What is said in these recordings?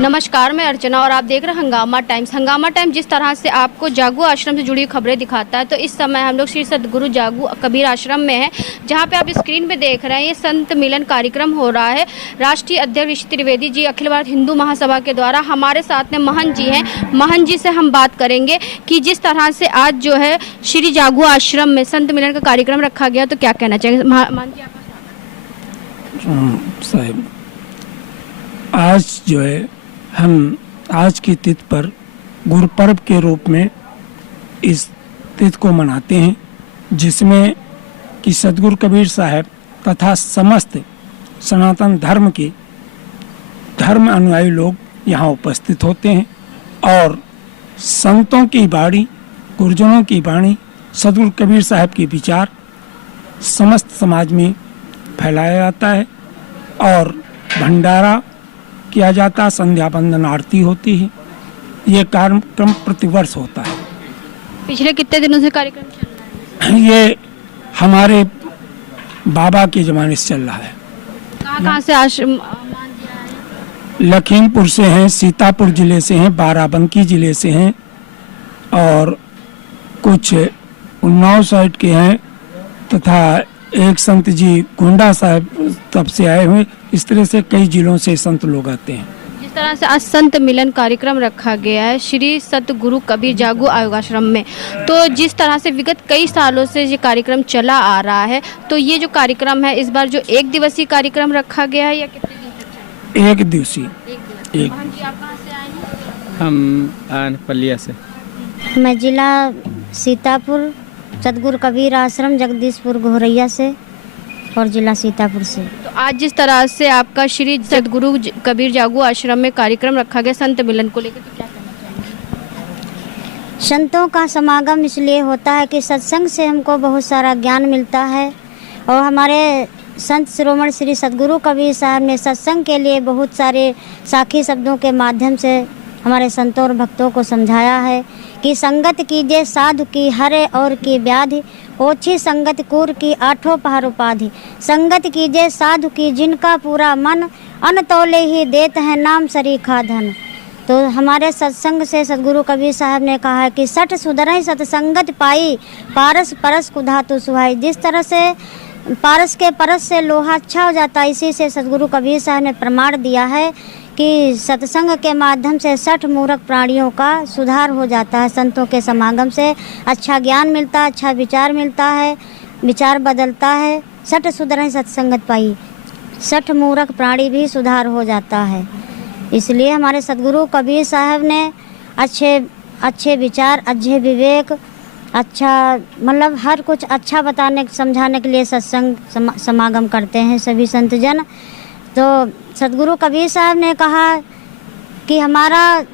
नमस्कार, मैं अर्चना और आप देख रहे हैं हंगामा टाइम्स। हंगामा टाइम्स जिस तरह से आपको जागू आश्रम से जुड़ी खबरें दिखाता है, तो इस समय हम लोग श्री सद्गुरु जागू कबीर आश्रम में हैं, जहां पे आप स्क्रीन पे देख रहे हैं ये संत मिलन कार्यक्रम हो रहा है। राष्ट्रीय अध्यक्ष ऋषि त्रिवेदी जी अखिल भारत हिंदू महासभा के द्वारा, हमारे साथ में महंत जी हैं। महंत जी से हम बात करेंगे कि जिस तरह से आज जो है श्री जागू आश्रम में संत मिलन का कार्यक्रम रखा गया, तो क्या कहना चाहेंगे महंत जी? साहब, आज जो है हम आज की तिथि पर गुरुपर्व के रूप में इस तिथि को मनाते हैं, जिसमें कि सद्गुरु कबीर साहब तथा समस्त सनातन धर्म के धर्म अनुयायी लोग यहाँ उपस्थित होते हैं और संतों की वाणी, गुरुजनों की वाणी, सद्गुरु कबीर साहब के विचार समस्त समाज में फैलाया जाता है और भंडारा किया जाता है, संध्या बंदन आरती होती है। ये कार्यक्रम प्रतिवर्ष होता है। पिछले कितने दिनों से कार्यक्रम चल रहा है? ये हमारे बाबा के जमाने से चल रहा है। कहाँ से आश्रम मान दिया है? लखीमपुर से हैं, सीतापुर जिले से हैं, बाराबंकी जिले से हैं और कुछ उन्नाव साइड के हैं तथा एक संत जी गोंडा साहब तब से आए हुए। इस तरह से कई जिलों से संत लोग आते हैं। जिस तरह से आज संत मिलन कार्यक्रम रखा गया है श्री सतगुरु कबीर जागू आश्रम में, तो जिस तरह से विगत कई सालों से ये कार्यक्रम चला आ रहा है, तो ये जो कार्यक्रम है इस बार जो एक दिवसीय कार्यक्रम रखा गया है या कितने दिन तक चलेगा? एक दिवसीय। एक। महंत जी, आप कहाँ से आए हैं? हम पलिया से। मैं जिला सीतापुर सतगुरु कबीर आश्रम जगदीशपुर घोरैया से और जिला सीतापुर से। तो आज जिस तरह से आपका श्री सतगुरु कबीर जागू आश्रम में कार्यक्रम रखा गया संत मिलन को लेकर, तो क्या कहना चाहेंगे? संतों का समागम इसलिए होता है कि सत्संग से हमको बहुत सारा ज्ञान मिलता है और हमारे संत शिरोमणि श्री सतगुरु कबीर साहब ने सत्संग के लिए बहुत सारे साखी शब्दों के माध्यम से हमारे संतों और भक्तों को समझाया है कि संगत कीजिए साधु की हरे और की व्याधि, ओछी संगत कूर की आठों पहर उपाधि। संगत कीजिए साधु की जिनका पूरा मन, अन तौले ही देते हैं नाम सरीखा धन। तो हमारे सत्संग से सतगुरु कबीर साहब ने कहा है कि सठ सुधरहि सतसंगत पाई, पारस परस कुधातु सुहाई। जिस तरह से पारस के परस से लोहा अच्छा हो जाता है, इसी से सतगुरु कबीर साहब ने प्रमाण दिया है कि सत्संग के माध्यम से 60 मूर्ख प्राणियों का सुधार हो जाता है। संतों के समागम से अच्छा ज्ञान मिलता है, अच्छा विचार मिलता है, विचार बदलता है। 60 सुधरहि सत्संगत पाई, 60 मूर्ख प्राणी भी सुधार हो जाता है। इसलिए हमारे सतगुरु कबीर साहब ने अच्छे विचार, अच्छे विवेक, अच्छा मतलब हर कुछ अच्छा बताने समझाने के लिए सत्संग समागम करते हैं सभी संतजन। तो सतगुरु कबीर साहब ने कहा कि हमारा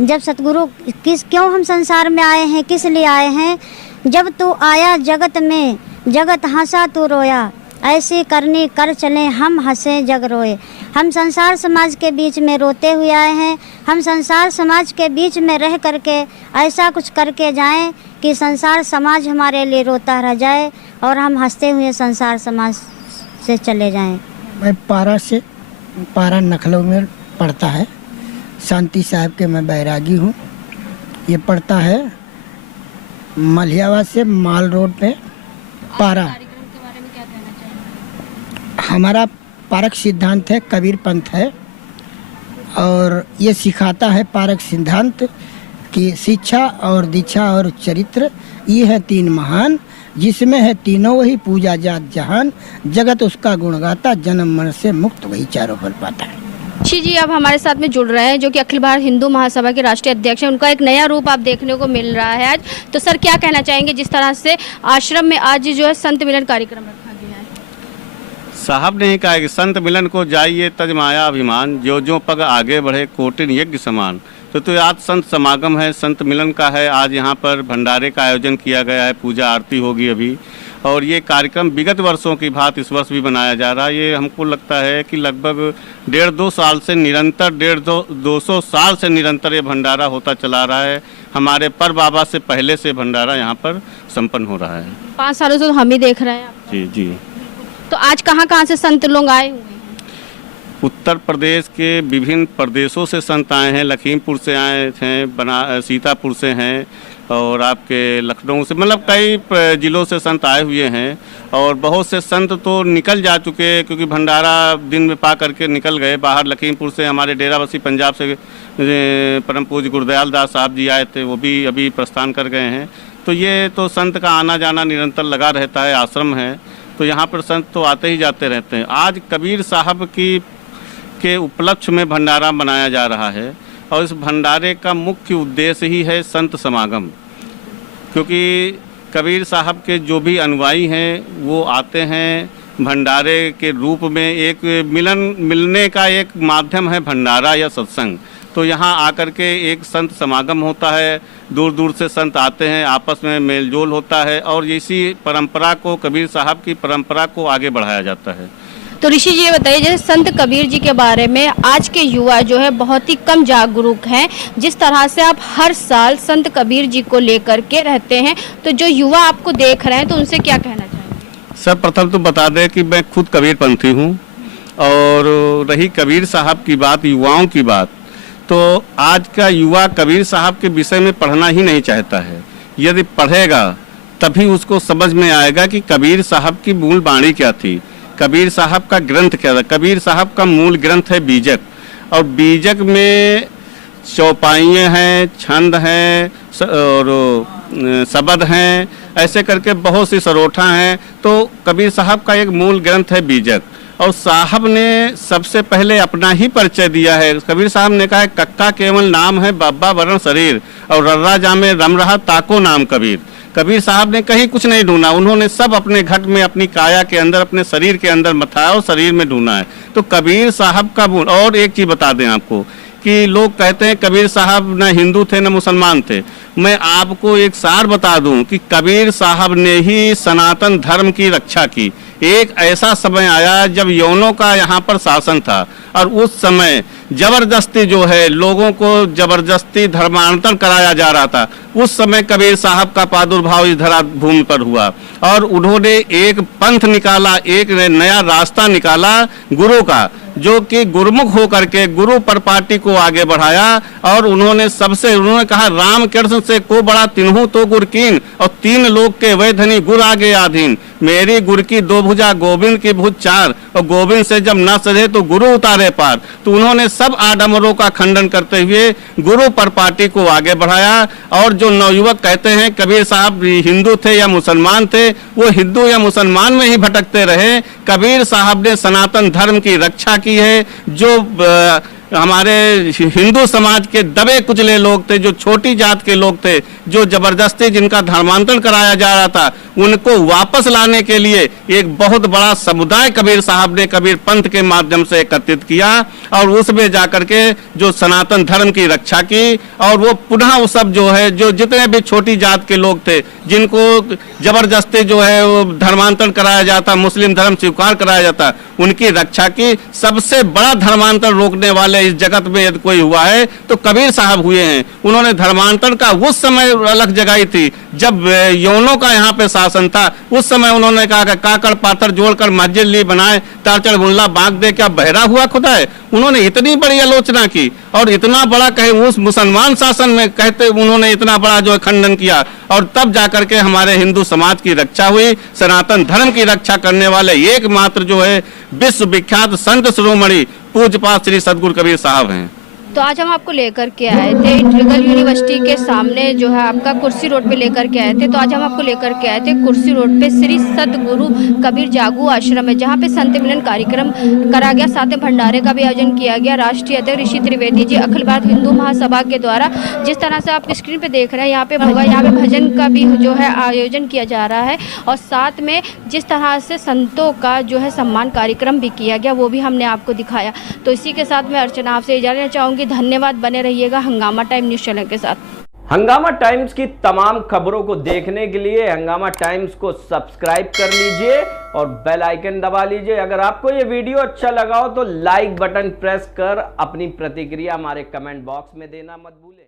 जब सतगुरु क्यों हम संसार में आए हैं, किस लिए आए हैं? जब तू आया जगत में, जगत हंसा तू रोया, ऐसी करनी कर चले हम हंसे जग रोए। हम संसार समाज के बीच में रोते हुए आए हैं। हम संसार समाज के बीच में रह करके ऐसा कुछ करके जाएं कि संसार समाज हमारे लिए रोता रह जाए और हम हंसते हुए संसार समाज से चले जाएं। मैं पारा नखलों में पढ़ता है। शांति साहब के मैं बैरागी हूँ। ये पढ़ता है मलियावाद से माल रोड पे पारा। हमारा पारक सिद्धांत है, कबीर पंथ है और ये सिखाता है पारक सिद्धांत कि शिक्षा और दीक्षा और चरित्र ये है तीन महान, जिसमें है तीनों वही पूजा जात जहान, जगत उसका गुण गाता, जन्म मरण से मुक्त वही चारों फल पाता है। जी आप हमारे साथ में जुड़ रहे हैं जो कि अखिल भारत हिंदू महासभा के राष्ट्रीय अध्यक्ष हैं। उनका एक नया रूप आप देखने को मिल रहा है आज। तो सर क्या कहना चाहेंगे जिस तरह से आश्रम में आज जो है संत मिलन कार्यक्रम रखा गया है? साहब ने ही कहा कि संत मिलन को जाइए तज माया अभिमान, जो पग आगे बढ़े कोटिन यज्ञ समान। तो आज संत समागम है, संत मिलन का है। आज यहाँ पर भंडारे का आयोजन किया गया है, पूजा आरती होगी अभी, और ये कार्यक्रम विगत वर्षों की भांति इस वर्ष भी बनाया जा रहा है। ये हमको लगता है कि लगभग 1.5-2 साल से निरंतर 150-200 साल से निरंतर ये भंडारा होता चला रहा है। हमारे पर बाबा से पहले से भंडारा यहाँ पर संपन्न हो रहा है। 5 सालों से तो हम ही देख रहे हैं। जी। तो आज कहाँ से संत लोग आए हुए हैं? उत्तर प्रदेश के विभिन्न प्रदेशों से संत आए हैं। लखीमपुर से आए हैं, सीतापुर से हैं और आपके लखनऊ से, मतलब कई जिलों से संत आए हुए हैं। और बहुत से संत तो निकल जा चुके हैं क्योंकि भंडारा दिन में पा करके निकल गए बाहर। लखीमपुर से हमारे डेराबस्सी पंजाब से परम पूज्य गुरुदयाल दास साहब जी आए थे, वो भी अभी प्रस्थान कर गए हैं। तो ये तो संत का आना जाना निरंतर लगा रहता है। आश्रम है तो यहाँ पर संत तो आते ही जाते रहते हैं। आज कबीर साहब के उपलक्ष्य में भंडारा मनाया जा रहा है और इस भंडारे का मुख्य उद्देश्य ही है संत समागम, क्योंकि कबीर साहब के जो भी अनुयायी हैं वो आते हैं भंडारे के रूप में। एक मिलने का एक माध्यम है भंडारा या सत्संग। तो यहाँ आकर के एक संत समागम होता है, दूर दूर से संत आते हैं, आपस में मेलजोल होता है और इसी परंपरा को, कबीर साहब की परंपरा को आगे बढ़ाया जाता है। तो ऋषि जी ये बताइए, जैसे संत कबीर जी के बारे में आज के युवा जो है बहुत ही कम जागरूक हैं। जिस तरह से आप हर साल संत कबीर जी को लेकर के रहते हैं, तो जो युवा आपको देख रहे हैं तो उनसे क्या कहना चाहेंगे? सर्वप्रथम तो बता दें कि मैं खुद कबीरपंथी हूँ और रही कबीर साहब की बात, युवाओं की बात, तो आज का युवा कबीर साहब के विषय में पढ़ना ही नहीं चाहता है। यदि पढ़ेगा तभी उसको समझ में आएगा कि कबीर साहब की मूल वाणी क्या थी, कबीर साहब का ग्रंथ क्या था। कबीर साहब का मूल ग्रंथ है बीजक, और बीजक में चौपाइयाँ हैं, छंद हैं और शब्द हैं, ऐसे करके बहुत सी सरोठा हैं। तो कबीर साहब का एक मूल ग्रंथ है बीजक। और साहब ने सबसे पहले अपना ही परिचय दिया है। कबीर साहब ने कहा है, कक्का केवल नाम है, बब्बा वरण शरीर, और रर्रा जामे रम रहा ताको नाम कबीर। कबीर साहब ने कहीं कुछ नहीं ढूंढा, उन्होंने सब अपने घट में, अपनी काया के अंदर, अपने शरीर के अंदर मथाया और शरीर में ढूंढा है। तो कबीर साहब का गुण। और एक चीज़ बता दें आपको कि लोग कहते हैं कबीर साहब न हिंदू थे न मुसलमान थे। मैं आपको एक सार बता दूं कि कबीर साहब ने ही सनातन धर्म की रक्षा की। एक ऐसा समय आया जब यवनों का यहाँ पर शासन था और उस समय जबरदस्ती जो है लोगों को जबरदस्ती धर्मांतरण कराया जा रहा था। उस समय कबीर साहब का प्रादुर्भाव इस धरा भूमि पर हुआ और उन्होंने एक पंथ निकाला, एक नया रास्ता निकाला गुरु का, जो कि गुरुमुख होकर के गुरु पर पार्टी को आगे बढ़ाया। और उन्होंने कहा, राम कृष्ण से को बड़ा तिन्हू तो गुरकीन, और तीन लोग के वैधनी गुर आगे आधीन। मेरी गुर की दो भुजा, गोविंद की भुज चार, और गोविंद से जब न सजे तो गुरु उतारे पार। तो उन्होंने सब आडम्बरों का खंडन करते हुए गुरु पर पार्टी को आगे बढ़ाया। और जो नवयुवक कहते हैं कबीर साहब हिंदू थे या मुसलमान थे, वो हिंदू या मुसलमान में ही भटकते रहे। कबीर साहब ने सनातन धर्म की रक्षा की है। जो हमारे हिंदू समाज के दबे कुचले लोग थे, जो छोटी जात के लोग थे, जो जबरदस्ती जिनका धर्मांतरण कराया जा रहा था, उनको वापस लाने के लिए एक बहुत बड़ा समुदाय कबीर साहब ने कबीर पंथ के माध्यम से एकत्रित किया और उसमें जाकर के जो सनातन धर्म की रक्षा की। और वो पुनः वो सब जो है, जो जितने भी छोटी जात के लोग थे जिनको जबरदस्ती जो है वो धर्मांतरण कराया जाता, मुस्लिम धर्म स्वीकार कराया जाता, उनकी रक्षा की। सबसे बड़ा धर्मांतरण रोकने वाले इस जगत में यदि कोई हुआ है तो कबीर साहब हुए हैं। उन्होंने धर्मांतरण का उस समय अलग जगाई थी जब यवनों का यहाँ पे शासन था। उस समय उन्होंने कहा कि काकड़ पाथर जोड़कर मस्जिद ली बनाए, तारचड़ मुल्ला बांक दे, क्या बहरा हुआ खुदा है। उन्होंने इतनी बड़ी आलोचना की और इतना बड़ा कहे उस मुसलमान शासन में कहते उन्होंने इतना बड़ा जो खंडन किया। और तब जाकर के हमारे हिंदू समाज की रक्षा हुई। सनातन धर्म की रक्षा करने वाले एकमात्र जो है विश्व विख्यात संत शिरोमणि पूज्यपाद श्री सद्गुरु कबीर साहब हैं। तो आज हम आपको लेकर के आए थे इंटीग्रल यूनिवर्सिटी के सामने जो है आपका कुर्सी रोड पे लेकर के आए थे। तो आज हम आपको लेकर के आए थे कुर्सी रोड पे श्री सद्गुरु कबीर जागू आश्रम है, जहाँ पे संत मिलन कार्यक्रम करा गया, साथ में भंडारे का भी आयोजन किया गया। राष्ट्रीय अध्यक्ष ऋषि त्रिवेदी जी अखिल भारत हिंदू महासभा के द्वारा जिस तरह से आप स्क्रीन पे देख रहे हैं यहाँ पे होगा, यहाँ पे भजन का भी जो है आयोजन किया जा रहा है और साथ में जिस तरह से संतों का जो है सम्मान कार्यक्रम भी किया गया वो भी हमने आपको दिखाया। तो इसी के साथ मैं अर्चना आपसे इजाजत लेना चाहूँगी। धन्यवाद, बने रहिएगा हंगामा टाइम न्यूज चैनल के साथ। हंगामा टाइम्स की तमाम खबरों को देखने के लिए हंगामा टाइम्स को सब्सक्राइब कर लीजिए और बेल आइकन दबा लीजिए। अगर आपको ये वीडियो अच्छा लगा हो तो लाइक बटन प्रेस कर अपनी प्रतिक्रिया हमारे कमेंट बॉक्स में देना मत भूलें।